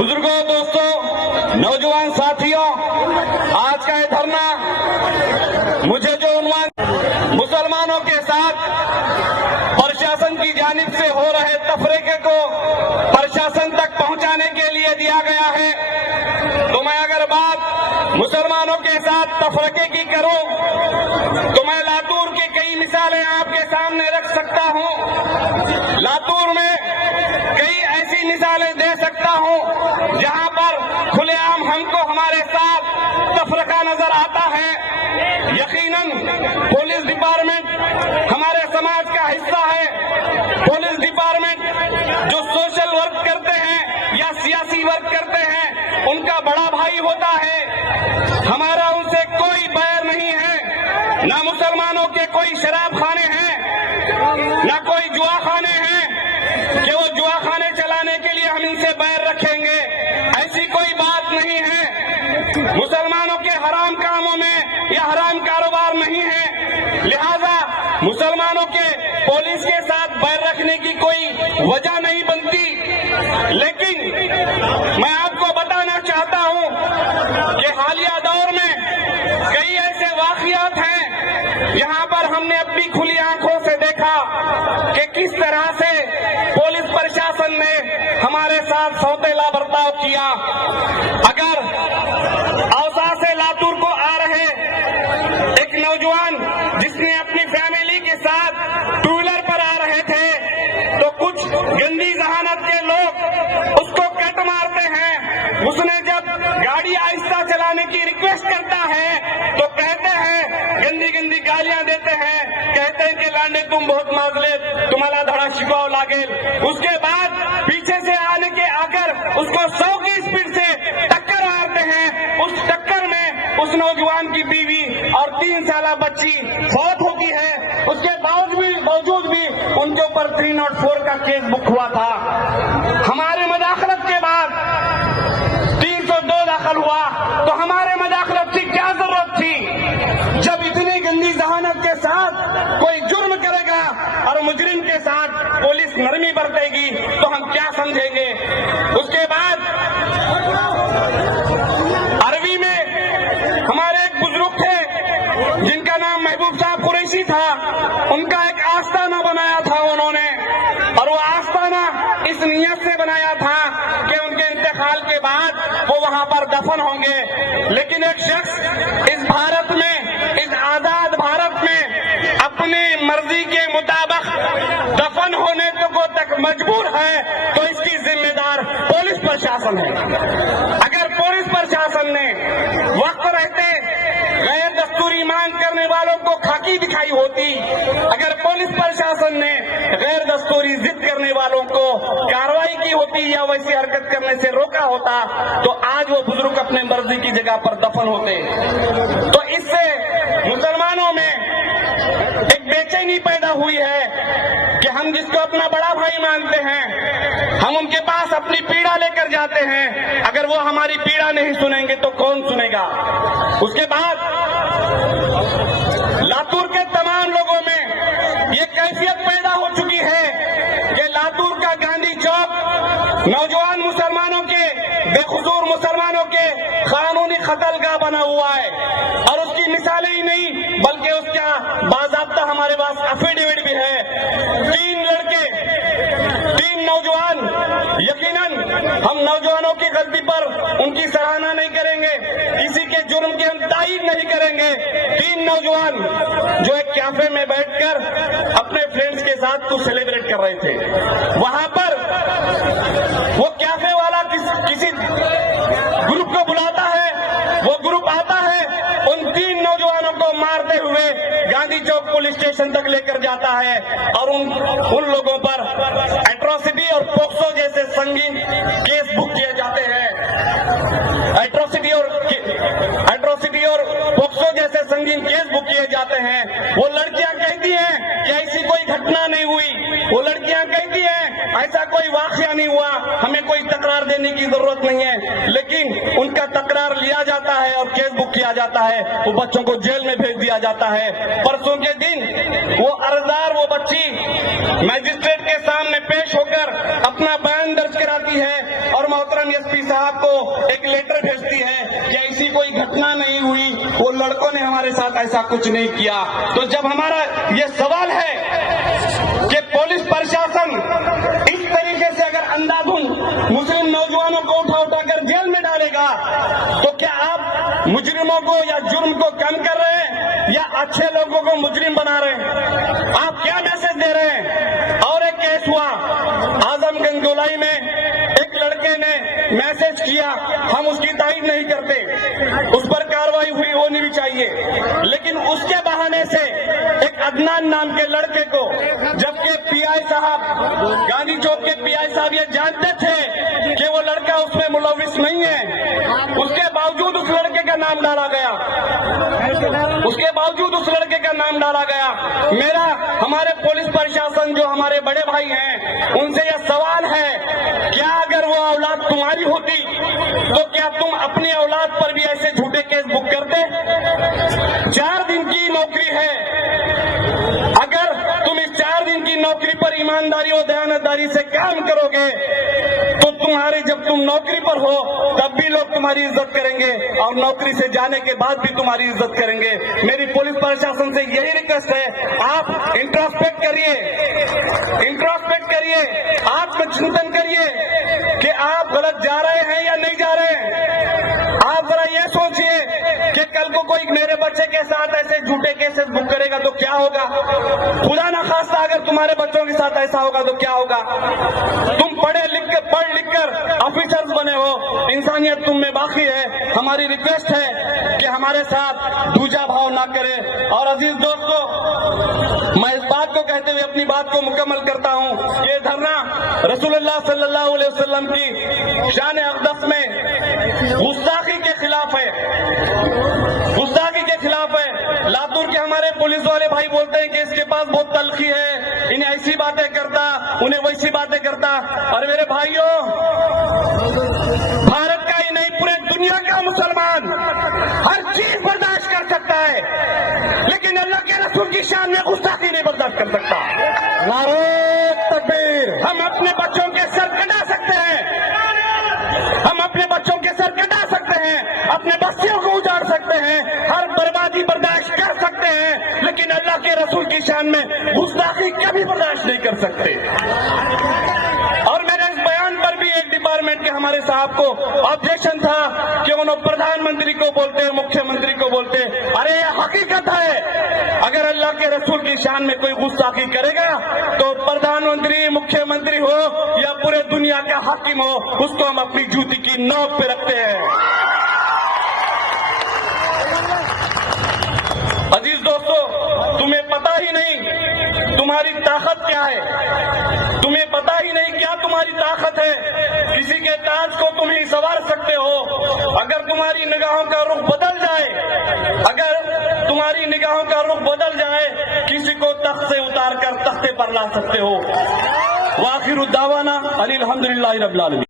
बुजुर्गों, दोस्तों, नौजवान साथियों, आज का ये धरना मुझे जो उन्वान मुसलमानों के साथ प्रशासन की जानिब से हो रहे तफरीके को प्रशासन तक पहुंचाने के लिए दिया गया है, तो मैं अगर बात मुसलमानों के साथ तफरीके की करूं तो मैं लातूर की कई मिसालें आपके सामने रख सकता हूं। लातूर में कई ऐसी मिसालें दे सकता हूं जहां पर खुलेआम हमको हमारे साथ तफरीका नजर आता है। यकीनन पुलिस डिपार्टमेंट हमारे समाज का हिस्सा है। पुलिस डिपार्टमेंट जो सोशल वर्क करते हैं या सियासी वर्क करते हैं, उनका बड़ा भाई होता है। हमारा उनसे कोई बैर नहीं है। ना मुसलमानों के कोई शराब खाने हैं, ना कोई जुआ खाने हैं कि वो जुआ खाने चलाने के लिए हम इनसे बैर रखेंगे, ऐसी कोई बात नहीं है। मुसलमानों के हराम कामों में या हराम कारोबार नहीं है, लिहाजा मुसलमानों के पुलिस के साथ बैर रखने की कोई वजह नहीं बनती। लेकिन मैं आपको बताना चाहता हूं कि हालिया दौर में कई ऐसे वाकयात हैं यहां पर हमने अपनी खुली आंखों से देखा कि किस तरह से पुलिस प्रशासन ने हमारे साथ सौतेला बर्ताव किया। अगर औसा से लातूर को आ रहे एक नौजवान जिसने अपनी फैमिली के साथ टू व्हीलर पर आ रहे थे, तो कुछ गंदी जहानत के लोग उसको कट मारते हैं। उसने जब गाड़ी आहिस्ता चलाने की रिक्वेस्ट करता है तो कहते हैं, गंदी गंदी गालियां देते हैं, कहते हैं कि लांडे तुम बहुत माजले, तुम्हारा धड़ा शिकाव लागेल। उसके बाद पीछे से आने के आकर उसको 100 की स्पीड से टक्कर मारते हैं। उस टक्कर में उस नौजवान की बीवी और 3 साल बच्ची फौत होती है। उसके बावजूद भी उनके ऊपर 304 का केस बुक हुआ था। हमारे मदाखलत के बाद 302 दाखिल हुआ, तो हमारे मदाखलत की क्या जरूरत थी? जब इतनी गंदी जहानत के साथ कोई जुर्म करेगा और मुजरिम के साथ पुलिस नरमी बरतेगी तो हम क्या समझेंगे? उसके बाद अरबी में हमारे एक बुजुर्ग थे जिनका नाम महबूब साहब कुरैशी था। उनका एक आस्ताना बनाया था उन्होंने, और वो आस्ताना इस नियत से बनाया था कि उनके इंतकाल के बाद वो वहां पर दफन होंगे। लेकिन एक शख्स इस भारत में, इस आजाद भारत में अपनी मर्जी के मुताबिक दफन होने तक मजबूर है, तो इसकी जिम्मेदार पुलिस प्रशासन है। अगर पुलिस प्रशासन ने वक्त रहते गैर दस्तूरी मांग करने वालों को खाकी दिखाई होती, अगर पुलिस प्रशासन ने गैर दस्तूरी जिद करने वालों को कार्रवाई की होती या वैसी हरकत करने से रोका होता, तो आज वो बुजुर्ग अपने मर्जी की जगह पर दफन होते। तो इससे मुसलमानों में एक बेचैनी पैदा हुई है कि हम जिसको अपना बड़ा भाई मानते हैं, हम उनके पास अपनी पीड़ा लेकर जाते हैं, अगर वो हमारी पीड़ा नहीं सुनेंगे तो कौन सुनेगा? उसके बाद लातूर के तमाम लोगों में ये कैफियत पैदा हो चुकी है कि लातूर का गांधी चौक नौजवान मुसलमानों के, बेखुसूर मुसलमानों के कानूनी कत्लगाह बना हुआ है। और उसकी मिसालें ही नहीं बल्कि उसका बाज़ाब्ता हमारे पास एफिडेविट भी है। 3 लड़के, 3 नौजवान, यकीनन हम नौजवानों की गलती पर उनकी सराहना नहीं करेंगे, किसी के जुर्म की हम तायीद नहीं करेंगे। 3 नौजवान जो एक कैफे में बैठकर अपने फ्रेंड्स के साथ कुछ सेलिब्रेट कर रहे थे, वहां पर वो कैफे वाला किसी ग्रुप को बुलाता है, वो ग्रुप आता है, उन 3 नौजवानों को मारते हुए गांधी चौक पुलिस स्टेशन तक लेकर जाता है और उन लोगों पर एट्रोसिटी और पोक्सो जैसे संगीन केस बुक किए जाते हैं। एट्रोसिटी और पोक्सो जैसे संगीन केस बुक किए जाते हैं। वो लड़कियां कहती हैं कि ऐसी कोई घटना नहीं हुई, वो लड़कियां कहती हैं ऐसा कोई वाकया नहीं हुआ, हमें कोई तकरार देने की जरूरत ضرورت نہیں ہے، لیکن ان کا تکرار لیا جاتا ہے اور کیس بک کیا جاتا ہے، وہ بچوں کو جیل میں بھیج دیا جاتا ہے۔ پرسوں کے دن وہ ارزدار وہ بچی میجسٹریٹ کے سامنے پیش ہو کر اپنا بیان درج کراتی ہے اور محترم ایس پی صاحب کو ایک لیٹر بھیجتی ہے کہ ایسی کوئی گھٹنا نہیں ہوئی، وہ لڑکوں نے ہمارے ساتھ ایسا کچھ نہیں کیا۔ تو جب ہمارا یہ سوال ہے کہ پولیس پرشاسن اس طریقے سے اگر اندھادھند مسلم نوجوانوں کو اٹھا کر جیل میں ڈالے گا تو کیا آپ مجرموں کو یا جرم کو کم کر رہے ہیں یا اچھے لوگوں کو مجرم بنا رہے ہیں؟ آپ کیا میسج دے رہے ہیں؟ اور ایک کیس ہوا اعظم گنج گولائی میں، ایک لڑکے نے میسج کیا، ہم اس کی تائید نہیں کرتے، اس پر کارروائی ہوئی ہونی بھی چاہیے، لیکن اس کے بہانے سے ایک عدنان نام کے لڑکے کو، جبکہ پی آئی صاحب گاندھی چوک کے پی آئی صاحب یہ جانتے تھے کہ وہ لڑکا اس میں ملوث نہیں ہے، اس کے باوجود اس لڑکے کا نام ڈالا گیا، اس کے باوجود اس لڑکے کا نام ڈالا گیا۔ میرا ہمارے پولیس پرشاسن جو ہمارے بڑے بھائی ہیں ان سے یہ سوال ہے، کیا اگر وہ اولاد تمہاری ہوتی تو کیا تم اپنی اولاد پر بھی ایسے جھوٹے کیس بک کرتے؟ 4 دن کی نوکری ہے، اگر تم اس 4 دن کی نوکری پر ایمانداری اور دیانتداری سے کام کرو گے تو جب تم نوکری پر ہو تب بھی لوگ تمہاری عزت کریں گے اور نوکری سے جانے کے بعد بھی تمہاری عزت کریں گے۔ میری پولیس پرشاسن سے یہی ریکویسٹ ہے، آپ انٹراسپیکٹ کریے، آپ چنتن کریے کہ آپ غلط جا رہے ہیں یا نہیں جا رہے ہیں۔ آپ ذرا یہ سوچئے کہ کل کو کوئی میرے بچے کے ساتھ ایسے جھوٹے کیسز بک کرے گا تو کیا ہوگا؟ خدا نخواستہ اگر تمہارے بچوں کے ساتھ ایسا ہوگا تو کیا ہوگا؟ تم پڑھ لکھ کر آفیسرز بنے ہو، انسانیت تم میں باقی ہے۔ ہماری ریکویسٹ ہے کہ ہمارے ساتھ دوجا بھاؤ نہ کرے۔ اور عزیز دوستو، میں اس بات کو کہتے ہوئے اپنی بات کو مکمل کرتا ہوں کہ دھرنا رسول اللہ صلی اللہ علیہ وسلم کی شان اقدس میں گستاخی کے خلاف ہے، گستاخی کے خلاف ہے۔ لاتور کے ہمارے پولیس والے بھائی بولتے ہیں کہ اس کے پاس بہت تلخی ہے، انہیں ایسی باتیں کرتا، انہیں ویسی باتیں کرتا۔ اور میرے بھائیوں، بھارت کا ہی نہیں پورے دنیا کا مسلمان ہر چیز برداشت کر سکتا ہے، لیکن اللہ کے رسول کی شان میں گستاخی نہیں برداشت کر سکتا۔ نعرہ تکبیر! ہم اپنے بچوں کے سر کٹا سکتے ہیں، ہم اپنے بچوں کے سر کٹا سکتے ہیں، اپنے بستیوں کو اجاڑ سکتے ہیں، ہر بربادی برداشت کر سکتے ہیں، لیکن اللہ کے رسول کی شان میں گستاخی کبھی برداشت نہیں کر سکتے۔ اور میرے اس بیان پر بھی ایک ڈپارٹمنٹ کے ہمارے صاحب کو آبجیکشن تھا کہ انہوں پردھان منتری کو بولتے ہیں، مکھیہ منتری کو بولتے ہیں۔ ارے یہ حقیقت ہے، اگر اللہ کے رسول کی شان میں کوئی گستاخی کرے گا تو پردھان منتری، مکھیہ منتری ہو یا پورے دنیا کا حاکم ہو، اس کو ہم اپنی جوتی کی نوک پہ رکھتے ہیں۔ عزیز دوستو، تمہیں پتا ہی نہیں تمہاری طاقت کیا ہے، تمہیں پتا ہی نہیں کیا تمہاری طاقت ہے۔ کسی کے تاج کو تم ہی سنوار سکتے ہو۔ اگر تمہاری نگاہوں کا رخ بدل جائے، اگر تمہاری نگاہوں کا رخ بدل جائے، کسی کو تخت سے اتار کر تختے پر لا سکتے ہو۔ وآخر الدعوانا ان الحمدللہ رب العالمین۔